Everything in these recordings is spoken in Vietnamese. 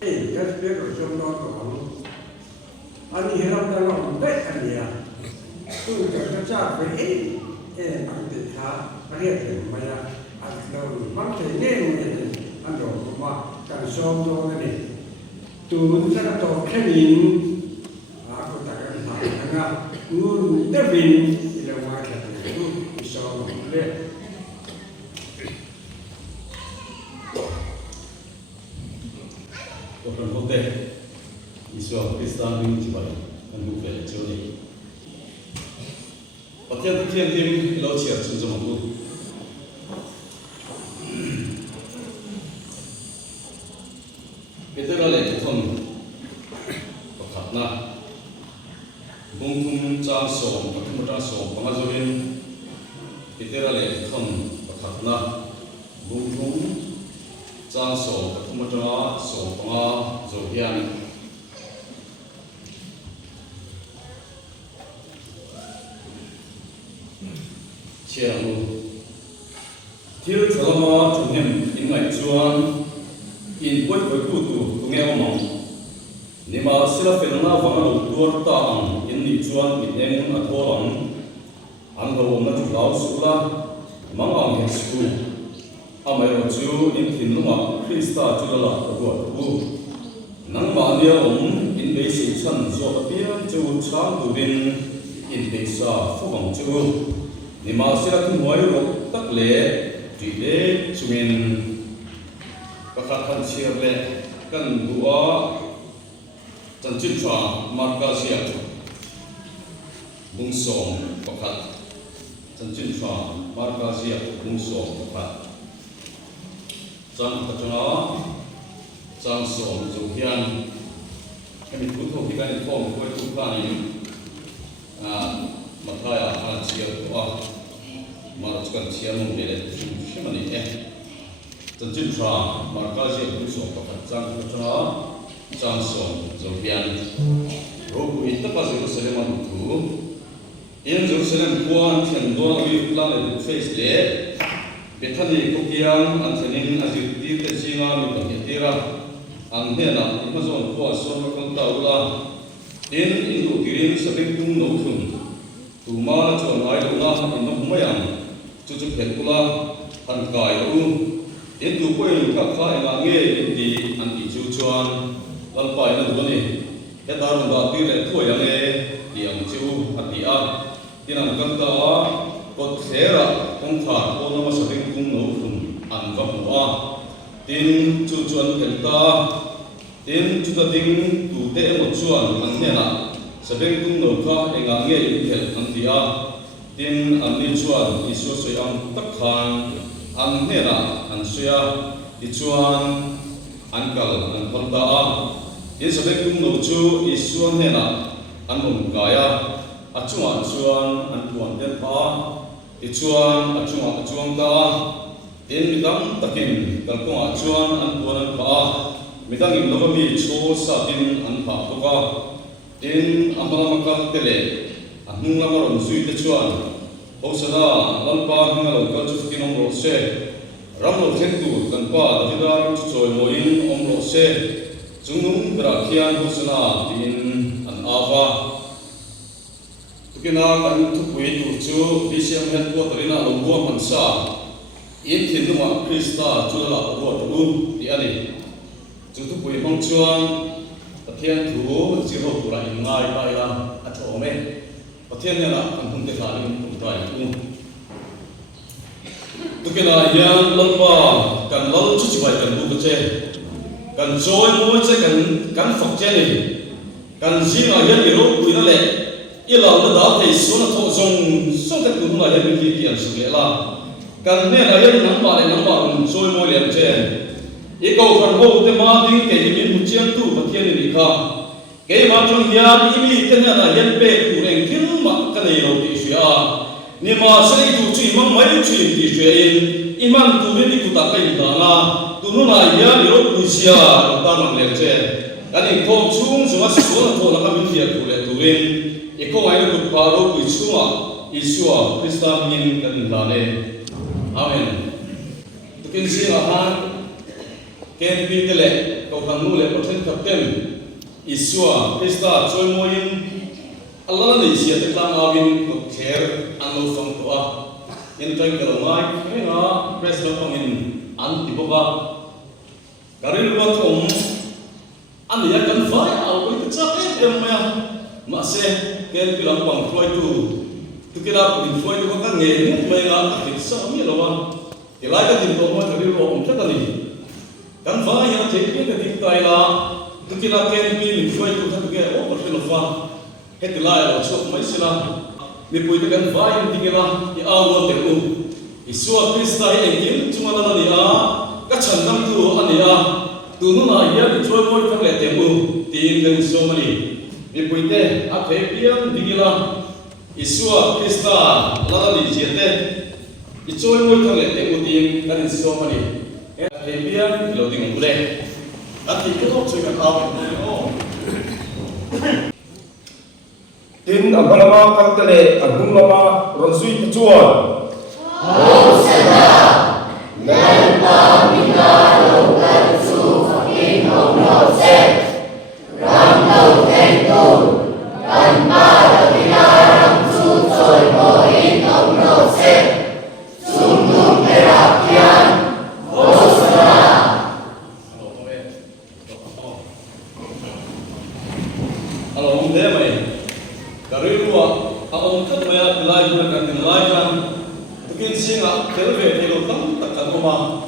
Cái biết rồi trong đó còn anh ấy làm cái lòng đấy anh ấy tôi cho cha phải anh tự khá anh ấy thì mà anh đâu vẫn thấy nghe người anh rồi mà càng sâu cho cái này tôi sẽ cho cái nhìn của ta cái thằng anh luôn để vì là ngoài cái tôi sau đó lên Orang kote, Islam Kristen ini cibai, kan bukan curi. Pakaian tim lo siap sunjung aku. Kita lalai tuhan, pakatna, bungkum cang som, pakai cang som, pengajuin. Kita lalai tuhan, pakatna, bungkum trang sổ và thông báo sổ bằng dầu hiền chia mu thiếu thở mà chúng em in ngày chuan in quất với cụ tụ nghe ông mong nếu mà sẽ là phần nào vắng đầu tuột ta ăn in đi chuan bị em ăn thua lắm ăn đầu mà chúng lão sula mang ăn hết sulu amai ro chu in thin luma Krista chu la ta go tu nang ma nia in be si chan zo ka pian chu chang tu bin in be sa fu bang chu ni ma sira tu moi ro tak le ti le chuin ka kha khan chiar le kan duwa chan chin chwa marka sia bung som ka kha chan chin chwa marka sia bung som ka kha trang thật nó trang sổ dầu hiền cái mình cũng thuộc cái form của cái chúng ta này mà thay à chia của mà nó cần chia một để cái mà này chân chân tra mà cái gì cũng sổ của phần trang thật nó trang sổ dầu hiền rồi cũng ít tất cả những cái mà đủ yên dầu sẽ làm quan thiền đoan vì làm để face lệ Bethani kokiang anthenin azirti te singa mi paketira ang hena imazon ko ason kang taula in indu tirin sabing tung no thun tuma chon ai lo na in mayang chu phekula han kai u in tu ko in ka kha ila nge di an ti chu chuan lal pai na doni he darun ba ti le thoi yang e ti ang chu atia tinang kan ta có thể là không phải cô nó sẽ bị cung nấu cùng ăn và mua tin chú chuẩn hiện ta tin chú ta tin tụ tế một chuẩn ăn thế nào sẽ bị cung nấu khác để ngang nghe những hiện ăn thì tin ăn đi chuẩn đi số sợi ăn tất hàng ăn thế nào ăn suya đi chuẩn ăn cào ăn con ta tin sẽ bị cung nấu chú đi xuân thế nào ăn mồm cái ăn chuan ăn buồn đến phá Ichuan achuang ta tin midang takin kalkong achuan an puan pa midang in lovami cho sa tin an pa toka tin amala makal tele ahung lamaron zui te chuan hosana lalpa hingalo kal chu tin ong ro se ramlo thentu kan pa davidar chu choi moin ong ro se chungnung brakhian hosana tin an ava Kina kan tu pui tu chu bisiam het ko tarina lo go man sa in thin numa Krista chu la go tu ti ani chu tu pui hong chuan pathian thu zero pura in ngai pai la a thome pathian ne la kan hum te tha ni kum tai ku tu kina yang lalpa kan lal chu chi bai kan bu che kan joy mo che kan fok che ni kan zinga yan ni ro pui na le ilang na da thei su na tho zong so ta ku ma le bi ki an su le la kan ne la yen nang ba un soi mo le chen i ko kan ho te ma ding ke ni min chiang tu ba thian ni kha ke ma chung hian i mi te na yen pe ku reng thil ma ka nei ro ti sia ni ma sai tu chi mang mai chi ti se in iman tu ni ku ta kai da na tu no na ya ni ro ku sia ta mang le chen ani ko chung so ma su na tho la ka min dia ku le tu rin Iko ay na paro kuisua Isua Krista min kanilane. Amen. Tukin siya han ken pi te le ko kan nu le pathen kapten isua Krista choi moin Allah ni sia te tlang awin ko kher anu song to a in trai ka ngai nga president ongin an ti boka karil wa thong an ya kan vai au ko te chap em ma ma se ken pilang pang floi tu kila bin floi tu ka nge mu mai nga ka sa mi lo wa ilai ka tin to mo karil wa om ta ni kan vai ya te ke ka ti tai la tu kila ken pi bin floi tu ka ke o ko lo fa hết lại là chuột mấy xí la, mình bùi cái vai mình đi ra, thì ao lo tiền u, Isua Krista ấy kiếm chúng ta là gì à, các trận năm tu anh ấy à, tu nó là gì thì chơi môi các lệ tiền u, tiền cái số mà đi, mình bùi thế, à thế biếng đi ra, Isua Krista là gì thế, thì chơi môi các lệ tiền u tiền cái số mà đi, à thế biếng lo tiền u đây, à thì cái đó chơi cái ao tin ang lama kantale ang lama ronsui pichuan Hosana Nalpa Minaro Kansu Fakin Hongno Sek Ramno Tengtun Tanpa Minarang Su Choi Moin Hongno Sek Sumnung Merakian Hosana Alo ông thế mày Kari luwa, ang kat maya bilay na kanilay kan, tukin singa kelve tilo tam takkan kuma,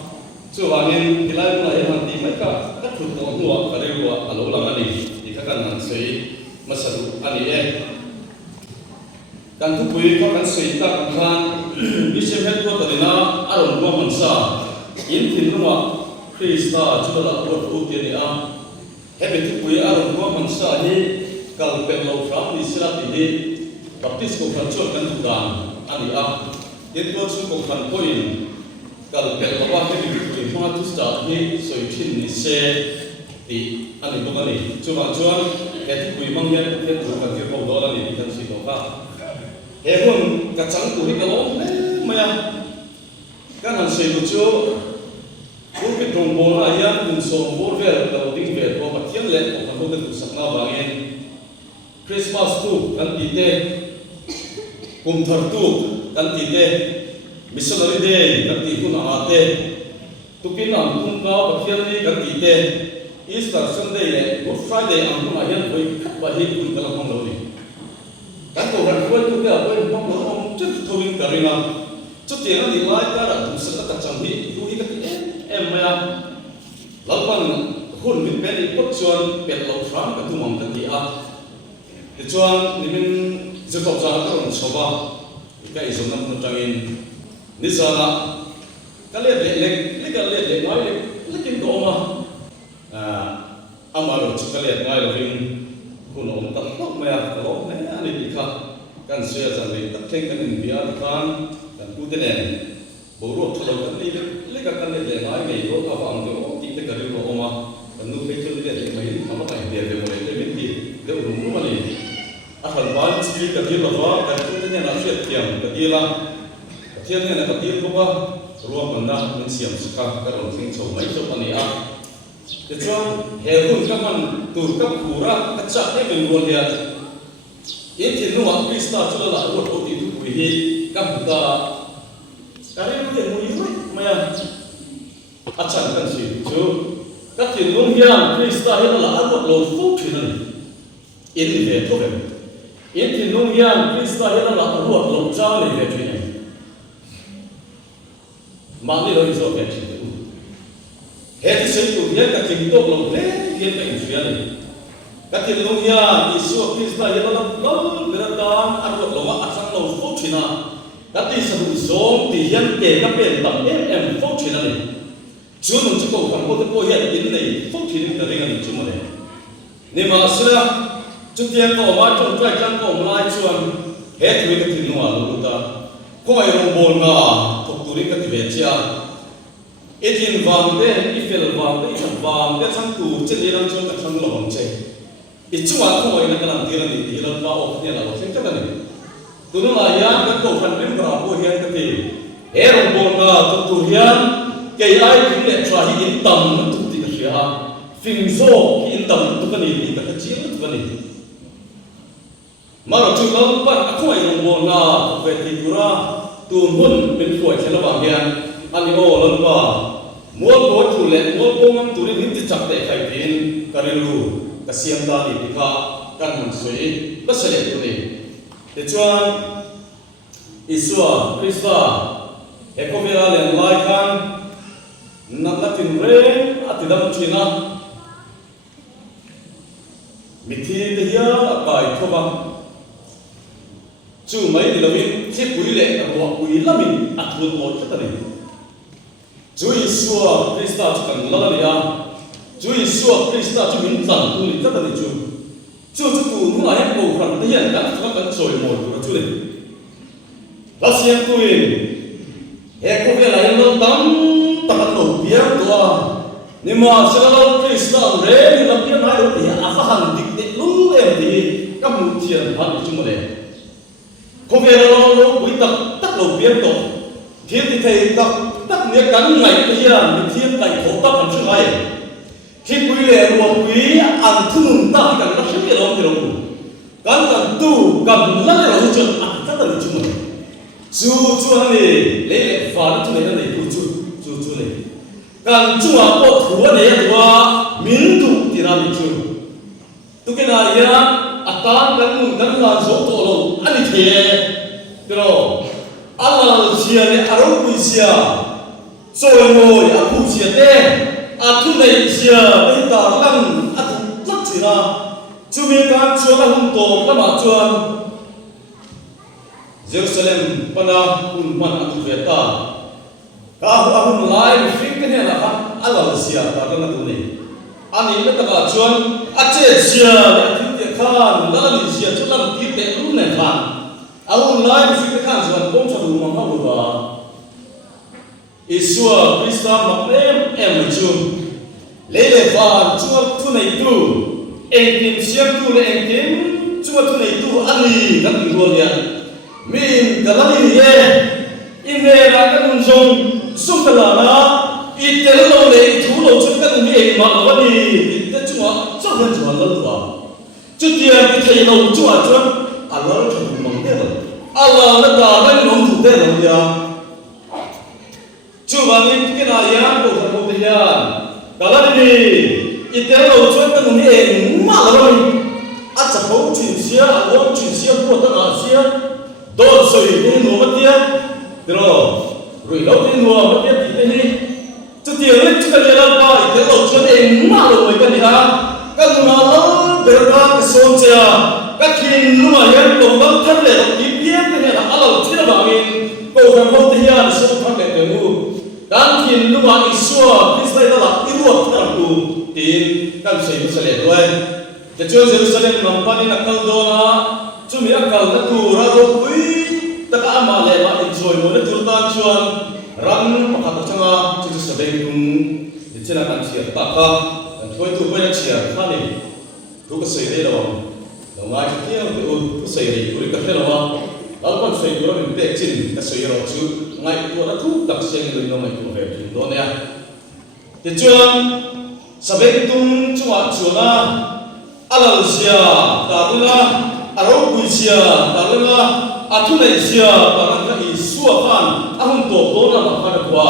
suwangin bilay na yan di mereka katut tong luwa kari luwa alo lang ani, ikakan nan sei masalu ani kan tu pui ko kan sei tak kan bisem het ko tadina aron ko mansa, in tin luwa Krista chudala ko utiani a, hebe tu pui aron ko mansa ni kalau penglau fram di silat ini baptis ko kan chot kan tudan ani a yen ko chu ko kan poin kalau penglau wa ke di ma tu sta ni soi thin ni se ti ani ko ani chu ma chuan ke ti pui mang yen ke tu kan ke ko do la ni kan si do ka he hun ka chang tu hi ka lo maya kan han sei ko chu ko ke dong bo na yan kun so bo ve da ding ve ko ma thian le ko kan ko tu sak na bangin Christmas tu kan tite, kumthar tu kan tite, missionary day kan tite na ate, tupin ang kumka pathian ni kan tite, Easter Sunday le, Good Friday ang kumayan koi bahi kun dalam hong ni. Kan ko kan koi tu ka koi hong hong chet tuwing karina, chet yang di lai kara tu sekat canghi tu ikat maya, lapan hun mit pen ikut cuan pet lau fram kan tu mam kan dia. Chuan nimin zikop sa karon soba ika izom nam tangin ni sana kalet le kalet le ngai le lekin ko ma amaro chikalet ngai lo ring kuno om ta tok ma ko ne ani dikha kan sia jan le tak theng kan bia kan putenen boro thalo kan ni le ka kan le ngai nei ro ka fam ko ti te kari ro oma kan nu pe chu le mai ma ma ai de mo le min ti de ru mu ma ni akan bal cili kadir lawa dan itu nya nasihat yang kadila kadirnya na kadir ko ba ruang benda mensiam suka karon sing so mai so ani a chuan herun kaman tur ka pura kacha e bengol ya in tin no Krista chula la ro ti tu hi kam ta kare no ye mu maya acha kan si chu ka tin no ya Krista he la ro lo fu thin in ve to in thì nông dân Krista hiện là ruột lồng trao này về chuyện này mà đi đâu rồi về chuyện này hết thì xây dựng hết cả trình độ lồng thế hiện tại chuyện này các thì nông dân Isu Krista hiện là lồng người ta ăn ruột lồng ăn sang lồng phốt chuyện nào các thì sử dụng thì hiện kể các bên tầm em phốt chuyện này chưa nông chỉ cầu thằng cô tôi hiện in này phốt chuyện này là chúng này nhưng mà xưa chúng ta có mà chúng ta chẳng có mà ai chuan hết với cái tiếng nói luôn ta không ai rong bồn ngà thuộc tuổi cái việc chia ít tiền vàng đấy ít tiền vàng đấy chẳng vàng đấy chẳng tù trên đi làm chuan chẳng lo bằng chơi ít chung à không ai cái làm tiền này thì làm bao nhiêu là lo xem chắc là này tụi nó là ya cái cổ phần bên bờ của hiện cái gì hết rong bồn ngà thuộc tuổi hiện cái ai cũng để cho hiện tầm thuộc kia phim zo in tam tu kan ni ta chi tu kan ni mà rồi chúng nó bắt không ai đồng bộ na về thì pura tu hun bên khỏi sẽ là bằng hiền anh ô lần qua muốn có chủ lệ muốn có ngắm tu đến những chặt để khai tin cái lu cái xiêm ta đi bị khá căn mình suy bất sẽ lệ tu này để cho Isua Krista ekovera len lai khan nang la tin re atidam china mithi te hiya bai thoba chu mai ni lovin che pui le ro pui lamin athun mo tatani chu Isua Krista kan la ya chu Isua Krista chu min san tu ni tatani chu tu nu ai ko khan te hian kan choi mo chu le la siam tuin ekovera len tam takan no biang tua ni ma sala Krista re ni la pian mai ro ti afahan dik te lu em ti ka mu chian phan chu mo le kovera lo pui tak lo biang to thiên ti thei tak ne kan ngai ti hian ni thiên tai tho ta kan chu ai khi pui le ro pui an thun ta kan la shi lo ti ro kan tu kan la le ro chu a ta ta chu mo chu này lấy lệ phá chu này là lấy chu này càng chu à có thua này thua miễn tu thì làm chu tu cái này ya atan kan là số tổ lo anh thế rồi Allah sia này aro pui sia rồi ngồi à pui sia thế à tu này sia bên ta lăng à tu lắc chỉ là chu mình càng chu là hung tổ các bạn chuan Jerusalem pada unman atu veta ka ahun lai fik ne la ala sia ta na tu ni ani le ta chuan ache sia le tu te khan la ni sia chu lam ti te lu ne khan ahun lai fik khan chuan bom cha du ma ha bu ba Isua Krista ma em chu le fa chu tu nei tu en kim siam tu le en kim chu tu nei tu ani kan ru ya min kalani ye ine la kan jong sum kala na itel lo le thu lo chu kan ni ma lo ni te chu ma chu kan chu lo ba chu tia ki thei lo chu a chu Allah chu mong de lo Allah na da ba ni long thu de lo ya chu ba ni ki na ya ko ko de ya kalani ni itel lo chu kan ni ma lo ni a cha ko chin sia a lo chin sia ko ta na sia đôi sợi đi nua mất tiếc, rồi lâu đi nua mất tiếc thì thế này, chút tiền ấy chút cái làm bài, thế đầu cho nên mà rồi cái gì hả? Các người nào bây giờ cái số chia, các khi lúc mà hiện đồng bác thân để đồng ký biết cái này là ăn lẩu chết là bảo mình, cầu thần không thể hiện số thân để người ngu, đáng khi lúc mà Isua Krista đó là ít ruột tất cả đủ tiền, các sợi nó sẽ lên rồi, cái chỗ Jerusalem nằm bên này là câu đó chu mi akal na tu ra ro pui taka ama le ma enjoy mo na tur tan chuan ran pakhat changa chu sa beng tum de chena kan chia ta ka kan thoi tu ba chia kha ni tu ka sei le lo ngai chu kia tu sei ri tu ka fe lo wa al kon sei ro min pe chin ka sei ro chu ngai tu na thu tak seng lo no mai tu ve tin do ne de chuan sa beng tum chuwa chuana alal sia ta la aro puisia talanga athunai sia talanga Isua khan ahun to dona ma khan kwa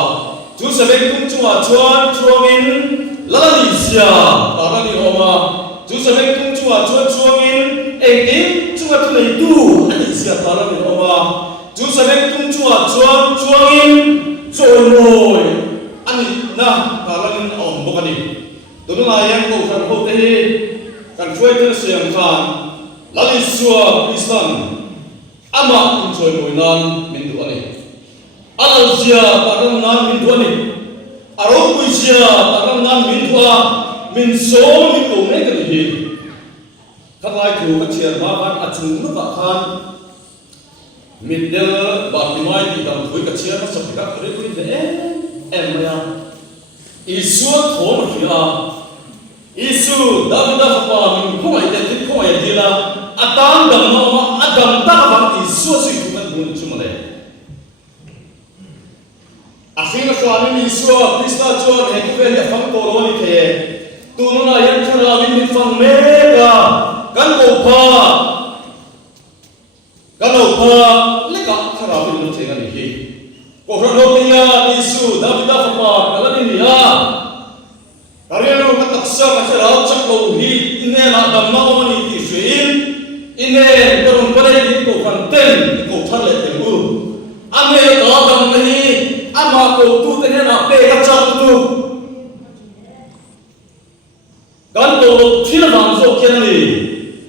chu sabek tum chuwa chuan chuangin lalani sia talani oma chu sabek tum chuwa chuan chuangin engin chuwa thunai tu ani sia talani oma chu sabek tum chuwa chuan chuangin chonoi ani na talani om bokani donula yang ko khan ho te hi kan chuai te siam khan Lali Isua Kristan ama enjoy mo nan min du ani alal sia parang nan min du ani aro puisia parang nan min du min so min ko ne kan hi khalai thu ka chiar ba ban achung nu ba khan min del ba ti mai ti dam thui ka chiar sa ka re ku de em ya Isua tho ma fi a Isu David fa min ko ai de ko ai de la Atan dam no adam ta ba Isua si ku kan mun chu male a asing aswani ni Isua Krista chuan he kuven ya fang koroni the tununa yan khara win fang mega kan opa leka khara win the ngani hi ko hrotia Isu Davida papa kalani ni ha Karelo kataksa kasara chaklo hi inena damma omani ti suin ine karun pare ko kanten ko tharle temu ame to dam nahi ama ko tu tene na pe ka chak tu kan to thil bang so khenani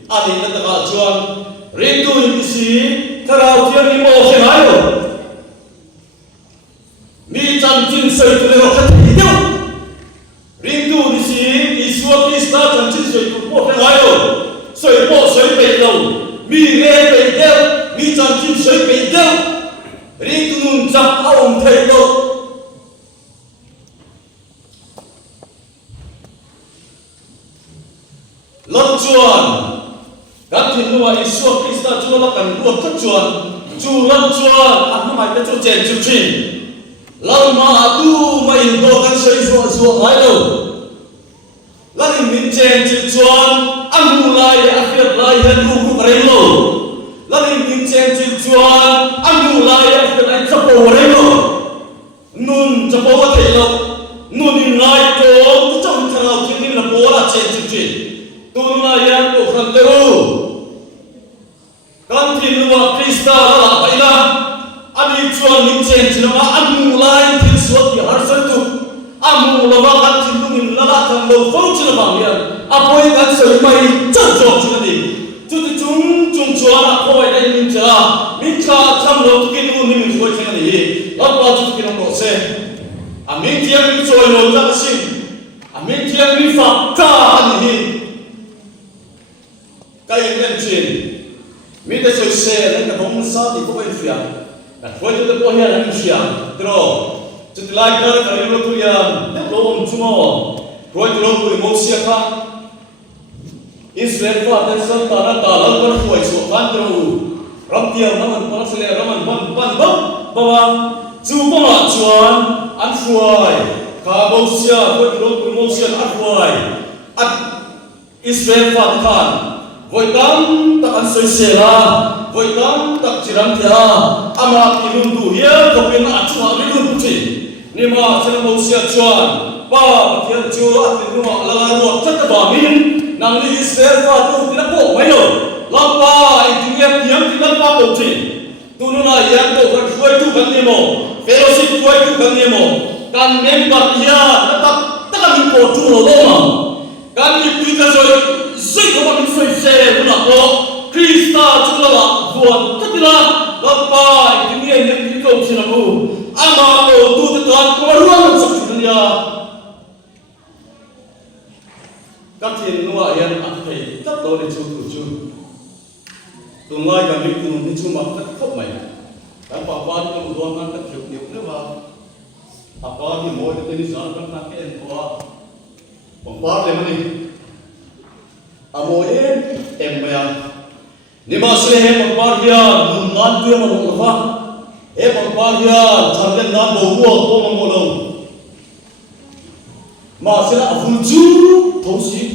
ani na ta chuan rintu isi tarau thian ni mo se hayo mi chan chin soi tu le khat ni deu rintu isi Isua Krista chan chin soi tu po se hayo soi po soi pe đâu mi re pe deu mi chan chin soi pe deu rintu nun chak aum thei đâu lon chuan kan thin nuwa Isua Krista chu la kan ruat khat chuan chu lon chuan an mai pe chu chen chu thin lau ma tu mai do kan sei zo hai lo lani min chen chu chuan amu lai afiat lai han ru rei lo lani min chen chu chuan amu lai afiat lai chapo rei lo nun chapo wa thei lo nun in lai to chang thara thin na po la chen chu thin tununa yan ko khanteru kan thin nuwa Krista la baila ani chuan min chen chinama amu lai thin suat ya har san tu amu lama kan thin min lala thang lo fo chinama yan apoi kan soi mai chot chot chinani tu chung chuan apoi dai min cha tham lo kin nu ni min soi chinani lat pa chu kin no se amin tiang min soi lo ta sin amin tiang min fa ka ni cái em truyền mình đã chơi xe nên cả bóng sát thì có bên phía là với chúng ta có hiện là phía rồi chúng ta lại cái cái lô tu yan để lô ông chung rồi từ lô tu một xe khác Israel phát đến sân ta đã ta lần lần quay xuống ban đầu ram tiang nó mình phát sẽ ram mình ban baba chú có mà chuan ăn phơi cả một xe với từ lô tu một xe ăn phơi ăn Israel phát khan voi tam tak an soi sela voi tam tak chiram thia ama kilum du hia ko pin a chua mi du chi ni ma chen mo sia chuan pa thian chu a tin nu la la ro chat ba min nang ni Israel fa tu tin po mai lo la pa ai tin ya thiam tin pa po chi tu nu na yan to ka khoi tu kan ni mo fellowship khoi tu kan ni mo kan member ya na tak min po tu lo ma kan ni tu ka soi zui ko ba min soi se na ko Krista chu la vuan katila la pa tin ye ni ko chi na mu ama ko tu ta ko ruan sa chi ya các thiên nuwa yan a thei tak do le chu chu tung lai ka mi tu ni chu ma tak khop mai ka pa pa ni ko do man tak chuk ni ne ba a pa ni mo te ni san kan na ken ko pa pa le mani a mo em ya ni ma se he pa pa ya nun nan tu ma lo fa he pa pa ya chang len nan bo wo ko ma mo lo mà sẽ là vùng chú thấu xí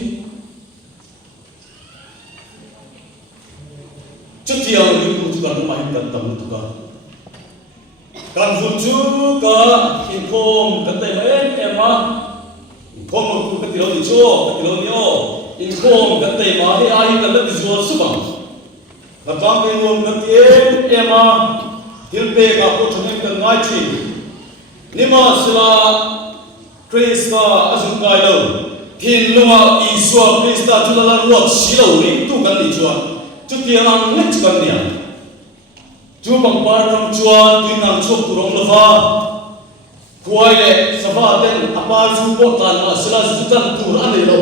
trước kia những vùng chú cần phải cần tầm chú cần vùng chú cả in khom cần tay mấy em mà khom một cái tiền gì chưa cái tiền nhiều in khom cần tay mà hay ai cần lấy gì rồi sắp là trong cái nguồn cần tiền em mà tiền bê cả cô chúng em cần ngay chỉ nhưng mà sẽ là Krista azung kai lo thin luma Isua Krista chulala ruat silo ri tu kan ni chuan chu tiang ang net kan nia chu bang par kam chuan tin nang chok turong lo fa kuai le sava ten apa chu po tan ma sila su tan tur an le lo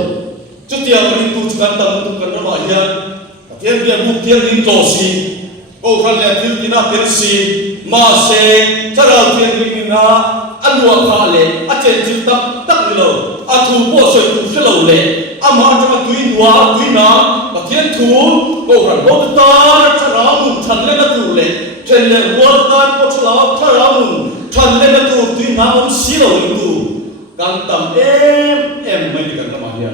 chu tiang ri tu kan tam tu kan ra hian tiang dia bu tiang in to si o khan le thil tina per si ma se chara tiang ri na anwa kha le a chen chu tak ni lo a thu po soi tu se lo le a ma cha tui nuwa tui na ka thian thu ko ran bo ta cha ra mun than le na tu le chen le wo ta po cha la cha ra mun than le na tu tui na mà ông xí đầu những tu càng tầm em mấy đi càng làm hiền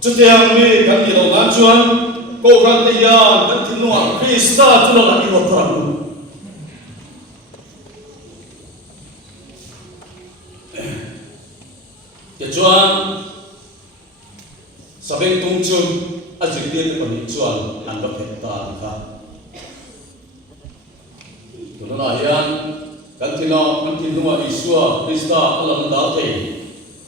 chút tiền mi càng đi đầu ngán chuan cô càng tây ya càng thiên nuông Krista cho nó là đi vào thằng cái chuan sabeng tung chun azik dia te pani chuan an ka phet ta ka tunala hian kan thina Isua Krista alam da thei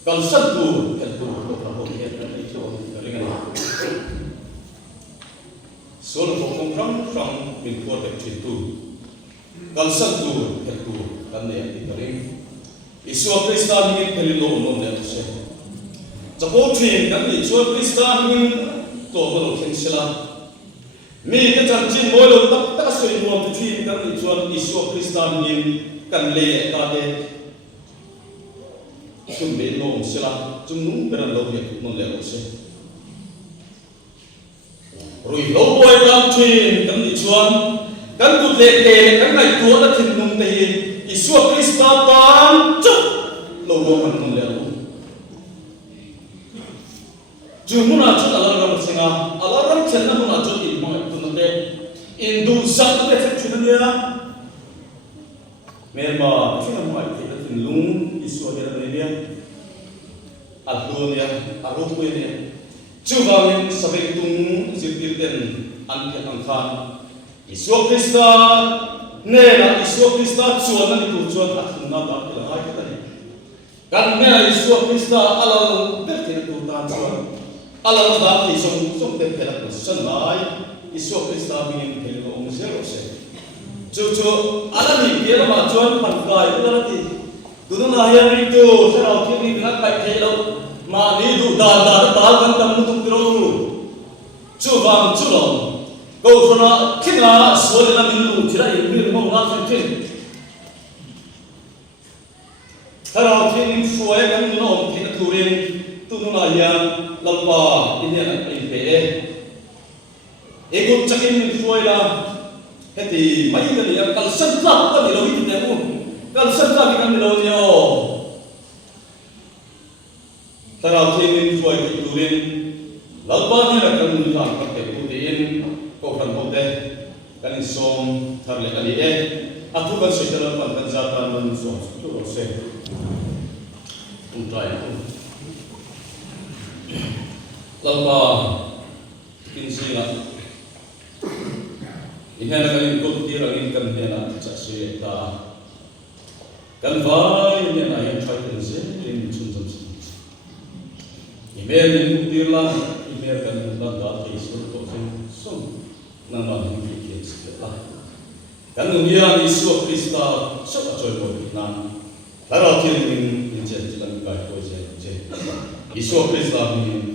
kal san tu hel tu ko ka ho hian kan ei chu ka ringa sol ko kong ram min ko te chin tu kal san tu hel tu kan ne ti ka ring Isua Krista min pheli lo nom le se chapo thin kan ni Isua Krista min to ko lo khen sela mi ka chang chin moi lo tak tak soi nuam te thin kan ni chuan Isua Krista min kan le ta te chung be no sela chung nung beran lo ye non le lo se rui lo boy kan thin kan ni chuan kan tu le te kan ngai tu ta thin nung te hi Isua Krista tan chu lo lo kan non le lo Jumuna chu alarm singa alarm chenna muna chu ilmo tunate indu sak te chunania merma chuna mai te tin lung Isua hera nelia alunia arupunia chuwangin sabek tung zirtirten anke angkhan Isua Krista ne na Isua Krista chuan ni tu chuan athunna da ila hai ka tani kan ne Isua Krista alal bertin tu ta chuan alam da ti song te phela ko san mai Isua Krista min phelo ong zero se chu alani biela ma chuan pan kai la ti tu na ya ri tu sarau thi ni na kai phelo ma ni du da kan tam tu tro chu wang chu lo ko khona khina so le na min lu thira i mi mo na thin sarau thi ni suai kan no thi na turin tu na ya lampa ini anak IPE ikut cekin suai lah hati mai kan ya kal serta kan di lawit kita pun kal serta kan di lawit yo tarau cekin suai turin lampa ni akan menunjang pakai putin kau kan hote kan som tarle kali aku kan sudah dapat jatan mensuah tu se untuk itu lampa kinsila inhana kalin ko tirangin kan hena cha sueta kan vai ne na yan chai kan se rin chun chun email ni tirla email kan da da ke sur ko som na ma ni ke la kan nuya Isua Krista so choi ko na la ro tin ni je kan kai ko je Isua Krista ni